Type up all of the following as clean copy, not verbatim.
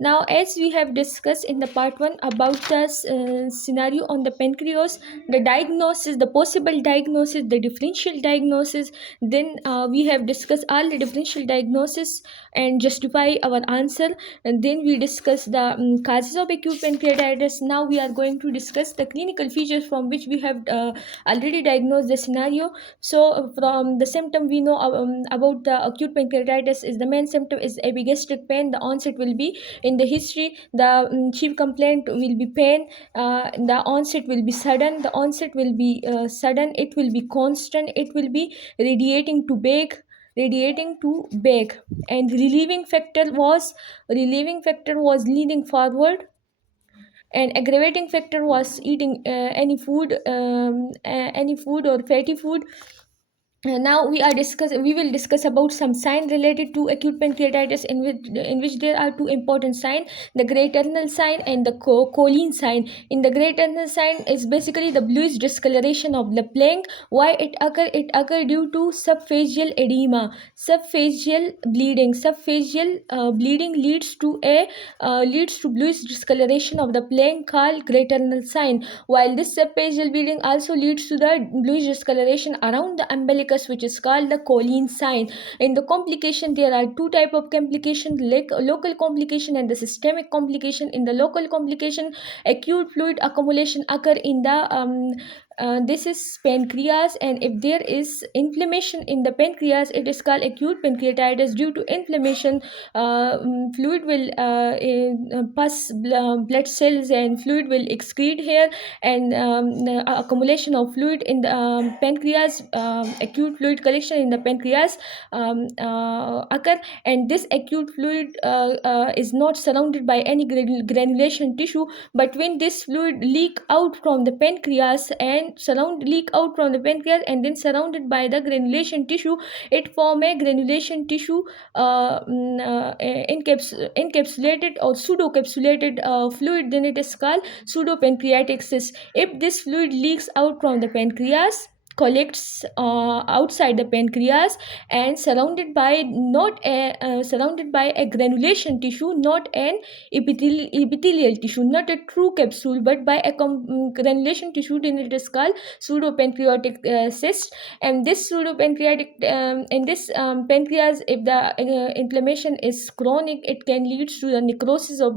Now, as we have discussed in the part one about the scenario on the pancreas, the diagnosis, the possible diagnosis, the differential diagnosis, then we have discussed all the differential diagnosis and justify our answer. And then we discuss the causes of acute pancreatitis. Now we are going to discuss the clinical features from which we have already diagnosed the scenario. So, from the symptom we know about the acute pancreatitis is the main symptom is epigastric pain. The onset will be in the history. The chief complaint will be pain. The onset will be sudden. The onset will be sudden. It will be constant. It will be radiating to bake, radiating to bake. And relieving factor was leaning forward, and aggravating factor was eating any food or fatty food. Now we will discuss about some sign related to acute pancreatitis, in which there are two important sign: the great ternal sign and the choline sign. In the great ternal sign is basically the bluish discoloration of the plank. Why it occur due to subphageal edema, subphageal bleeding. Subphageal bleeding leads to bluish discoloration of the plank called great ternal sign, while this subphageal bleeding also leads to the bluish discoloration around the umbilicus, which is called the choline sign. In the complication, there are two type of complication: local complication and the systemic complication. In the local complication, acute fluid accumulation occur in the this is pancreas, and if there is inflammation in the pancreas, it is called acute pancreatitis. Due to inflammation, fluid will pus, blood cells and fluid will excrete here, and the accumulation of fluid in the pancreas, acute fluid collection in the pancreas occur, and this acute fluid is not surrounded by any granulation tissue, but when this fluid leak out from the pancreas and then surrounded by the granulation tissue, it form a granulation tissue encapsulated or pseudocapsulated fluid. Then it is called pseudopancreatic cyst. If this fluid leaks out from the pancreas, collects outside the pancreas, and surrounded by a granulation tissue, not an epithelial tissue, not a true capsule, but by a granulation tissue, then it is called pseudopancreatic cyst. And this pseudopancreatic in this pancreas, if the inflammation is chronic, it can lead to the necrosis of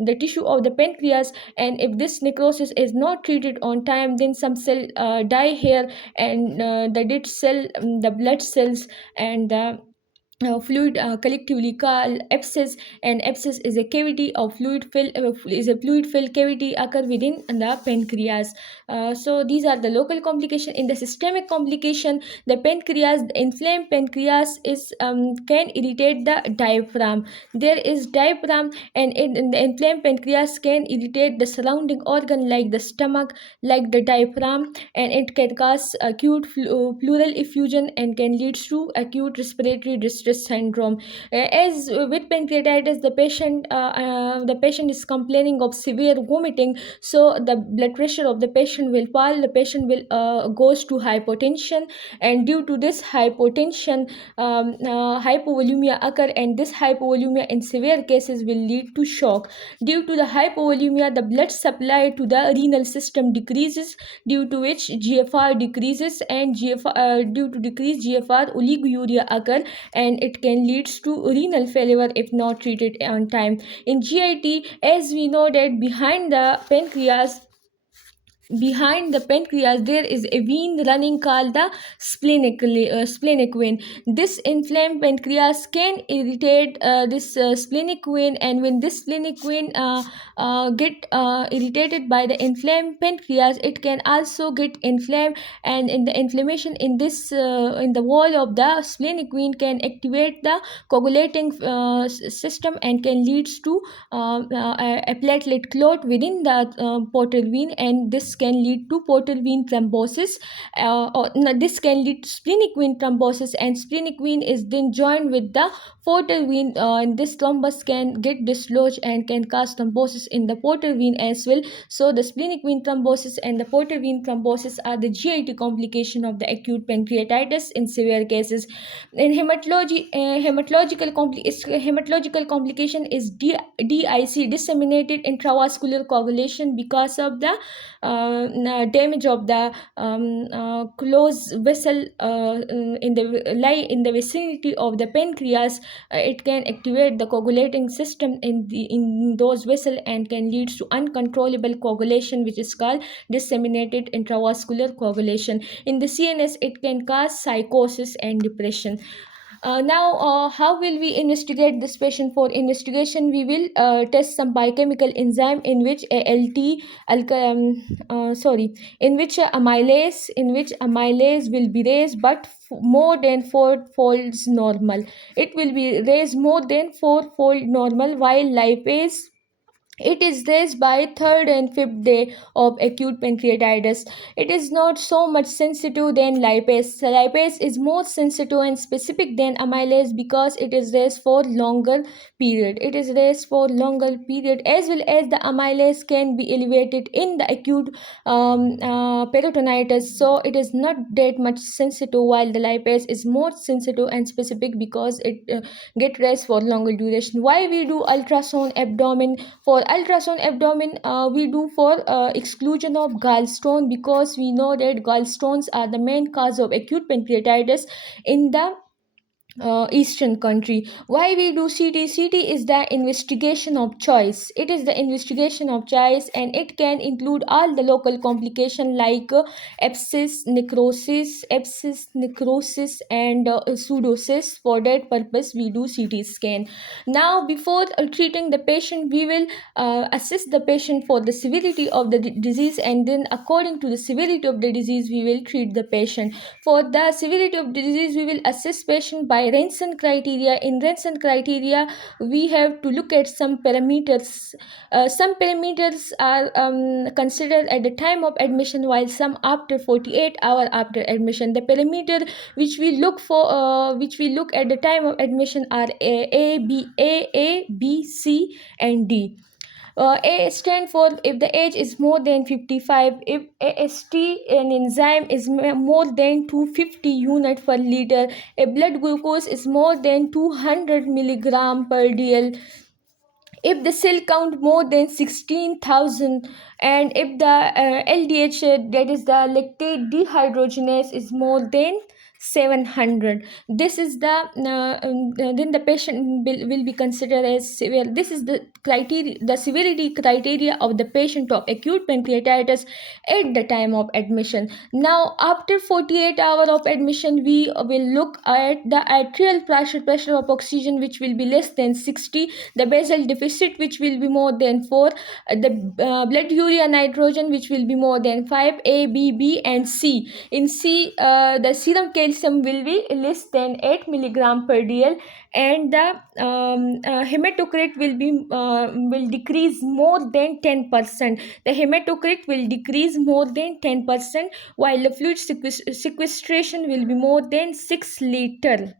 the tissue of the pancreas, and if this necrosis is not treated on time, then some cell die here, and the dead cell, the blood cells, and the fluid collectively called abscess. And abscess is a cavity of fluid filled cavity occur within the pancreas. So these are the local complication. In the systemic complication, the inflamed pancreas is can irritate the diaphragm. There is diaphragm, and in the inflamed pancreas can irritate the surrounding organ like the stomach, like the diaphragm, and it can cause acute pleural effusion and can lead to acute respiratory distress syndrome. As with pancreatitis, the patient is complaining of severe vomiting, so the blood pressure of the patient will fall. The patient will goes to hypotension, and due to this hypotension, hypovolemia occur, and this hypovolemia in severe cases will lead to shock. Due to the hypovolemia, the blood supply to the renal system decreases, due to which GFR decreases, and due to decreased GFR, oliguria occur, and it can lead to renal failure if not treated on time. In GIT, as we know that behind the pancreas there is a vein running called the splenic vein. This inflamed pancreas can irritate this splenic vein, and when this splenic vein get irritated by the inflamed pancreas, it can also get inflamed, and in the inflammation in the wall of the splenic vein can activate the coagulating system and can lead to a platelet clot within the portal vein, and this can lead to portal vein thrombosis, or no, this can lead to splenic vein thrombosis, and splenic vein is then joined with the portal vein. This thrombus can get dislodged and can cause thrombosis in the portal vein as well. So the splenic vein thrombosis and the portal vein thrombosis are the GIT complication of the acute pancreatitis in severe cases. In hematology, hematological complication is DIC, disseminated intravascular coagulation, because of the damage of the closed vessel in the vicinity of the pancreas. It can activate the coagulating system in those vessels and can lead to uncontrollable coagulation, which is called disseminated intravascular coagulation. In the CNS, it can cause psychosis and depression. Now, how will we investigate this patient? For investigation, we will test some biochemical enzyme in which amylase will be raised, but more than four-fold normal. It will be raised more than four-fold normal, while lipase, it is raised by third and fifth day of acute pancreatitis. It is not so much sensitive than lipase. Lipase is more sensitive and specific than amylase because it is raised for longer period. It is raised for longer period, as well as the amylase can be elevated in the acute peritonitis. So it is not that much sensitive, while the lipase is more sensitive and specific because it get raised for longer duration. Why we do ultrasound abdomen? For ultrasound abdomen, we do for exclusion of gallstone, because we know that gallstones are the main cause of acute pancreatitis in the eastern country. Why we do CT is the investigation of choice. It is the investigation of choice, and it can include all the local complication like abscess necrosis, and pseudocyst. For that purpose we do CT scan. Now, before treating the patient, we will assess the patient for the severity of the disease, and then according to the severity of the disease we will treat the patient. For the severity of disease, we will assess patient by Ranson criteria. In Ranson criteria, we have to look at some parameters. Some parameters are considered at the time of admission, while some after 48 hours after admission. The parameter which we look at the time of admission are A, B, C, and D. A stand for if the age is more than 55, if AST, an enzyme, is more than 250 unit per liter, a blood glucose is more than 200 milligram per dl, if the cell count more than 16,000, and if the LDH, that is the lactate dehydrogenase, is more than 700. This is then the patient will be considered as severe. This is the severity criteria of the patient of acute pancreatitis at the time of admission. Now, after 48 hours of admission, we will look at the arterial pressure of oxygen, which will be less than 60, the basal deficit, which will be more than 4, the blood urea nitrogen, which will be more than 5, A, B, and C. In C, the serum calcium will be less than 8 milligram per dl, and the hematocrit will decrease more than 10%. The hematocrit will decrease more than 10%, while the fluid sequestration will be more than 6 liter.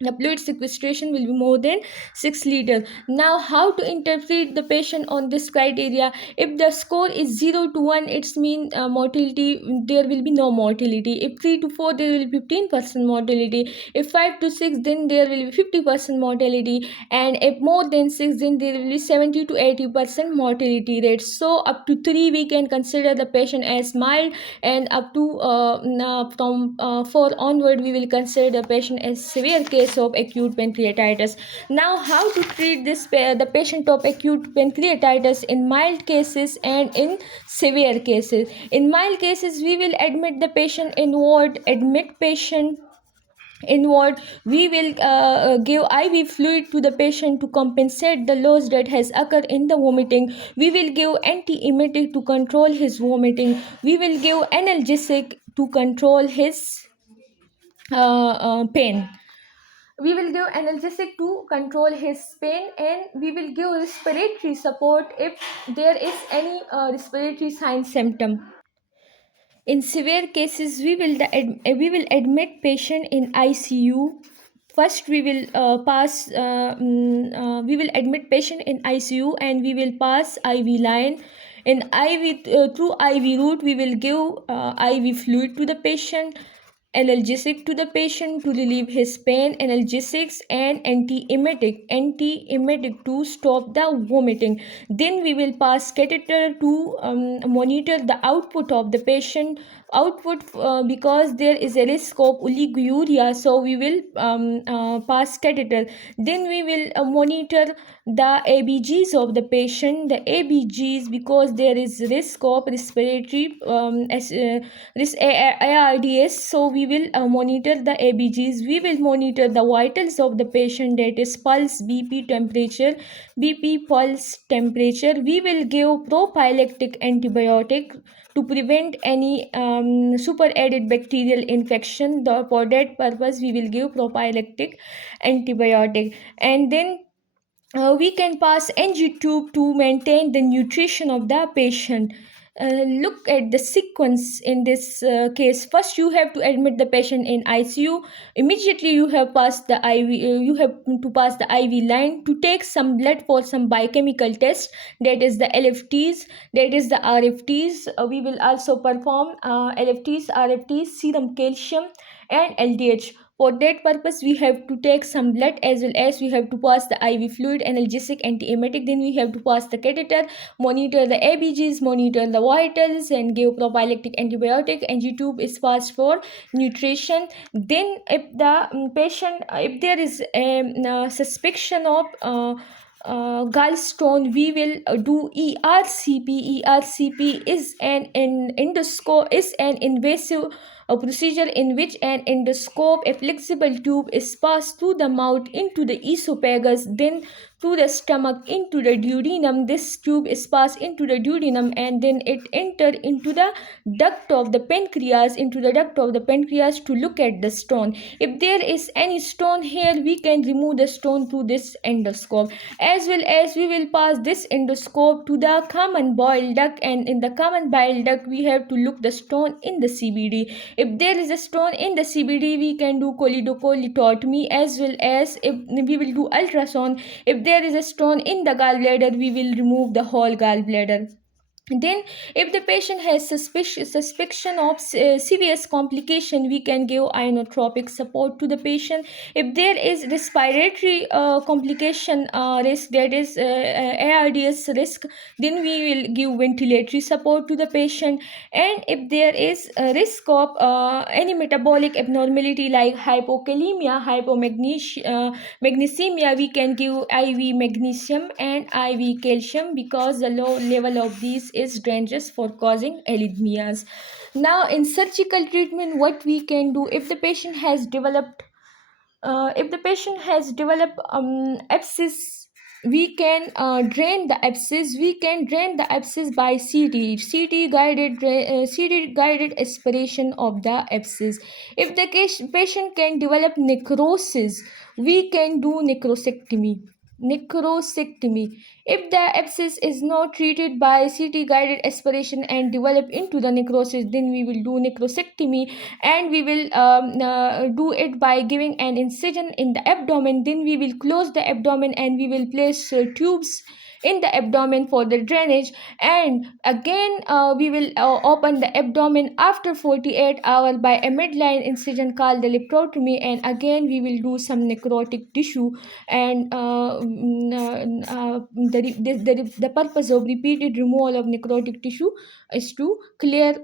The fluid sequestration will be more than 6 liters. Now, how to interpret the patient on this criteria? If the score is 0 to 1, it's mean mortality, there will be no mortality. If 3 to 4, there will be 15% mortality. If 5 to 6, then there will be 50% mortality. And if more than 6, then there will be 70 to 80% mortality rate. So up to 3, we can consider the patient as mild, and up to from 4 onward, we will consider the patient as severe case of acute pancreatitis. Now, how to treat the patient of acute pancreatitis in mild cases and in severe cases? In mild cases, we will admit the patient in ward. We will give IV fluid to the patient to compensate the loss that has occurred in the vomiting. We will give antiemetic to control his vomiting. We will give analgesic to control his pain. We will give analgesic to control his pain, and we will give respiratory support if there is any respiratory sign symptom. In severe cases, we will admit patient in ICU first we will we will admit patient in ICU, and we will pass IV line. In IV, through IV route, we will give IV fluid to the patient, analgesic to the patient to relieve his pain, analgesics and anti-emetic to stop the vomiting. Then we will pass catheter to monitor the output of the patient output, because there is a risk of oliguria, so we will pass catheter. Then we will monitor the ABGs of the patient, the ABGs, because there is risk of respiratory this ARDS, so we will monitor the ABGs. We will monitor the vitals of the patient, that is pulse, BP, temperature, BP, pulse, temperature. We will give prophylactic antibiotic to prevent any super added bacterial infection. For that purpose, we will give prophylactic antibiotic. And then we can pass NG tube to maintain the nutrition of the patient. Look at the sequence in this case. First, you have to admit the patient in ICU. Immediately, you have passed the IV. You have to pass the IV line to take some blood for some biochemical test. That is the LFTs. That is the RFTs. We will also perform LFTs, RFTs, serum calcium, and LDH. For that purpose, we have to take some blood, as well as we have to pass the IV fluid, analgesic, anti-emetic. Then we have to pass the catheter, monitor the ABGs, monitor the vitals, and give prophylactic antibiotic. NG tube is passed for nutrition. Then, if the patient, if there is a suspicion of gallstone, we will do ERCP. ERCP is an endoscope, is an invasive a procedure in which an endoscope, a flexible tube, is passed through the mouth into the esophagus, then through the stomach into the duodenum. This tube is passed into the duodenum, and then it enter into the duct of the pancreas, to look at the stone. If there is any stone here, we can remove the stone through this endoscope. As well as we will pass this endoscope to the common bile duct, and in the common bile duct we have to look the stone in the CBD. If there is a stone in the CBD, we can do cholecystectomy, as well as if we will do ultrasound. If there is a stone in the gallbladder, we will remove the whole gallbladder. Then, if the patient has suspicion of serious complication, we can give inotropic support to the patient. If there is respiratory complication risk, that is ARDS risk, then we will give ventilatory support to the patient. And if there is a risk of any metabolic abnormality like hypokalemia, magnesemia, we can give IV magnesium and IV calcium, because the low level of these is dangerous for causing arrhythmias. Now, in surgical treatment, what we can do if the patient has developed abscess, we can drain the abscess. We can drain the abscess by CT guided aspiration of the abscess. If the patient can develop necrosis, we can do necrosectomy. If the abscess is not treated by CT guided aspiration and develop into the necrosis, then we will do necrosectomy, and we will do it by giving an incision in the abdomen. Then we will close the abdomen, and we will place tubes in the abdomen for the drainage, and again we will open the abdomen after 48 hours by a midline incision called the laparotomy, and again we will do some necrotic tissue. And the purpose of repeated removal of necrotic tissue is to clear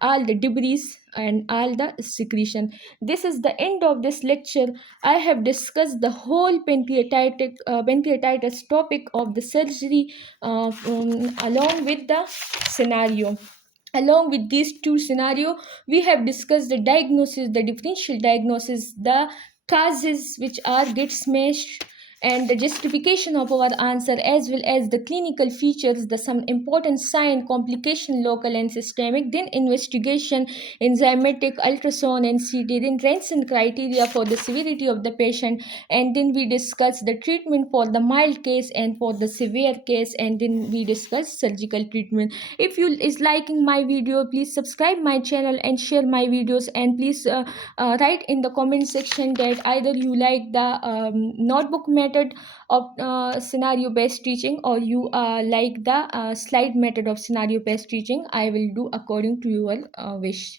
all the debris and all the secretion. This is the end of this lecture. I have discussed the whole pancreatitis topic of the surgery, along with the scenario. Along with these two scenarios, we have discussed the diagnosis, the differential diagnosis, the causes which are get smashed, and the justification of our answer, as well as the clinical features, the some important sign, complication, local and systemic, then investigation, enzymatic, ultrasound and CT, then Ranson criteria for the severity of the patient, and then we discuss the treatment for the mild case and for the severe case, and then we discuss surgical treatment. If you is liking my video, please subscribe my channel and share my videos, and please write in the comment section that either you like the notebook method of scenario based teaching, or you like the slide method of scenario based teaching. I will do according to your wish.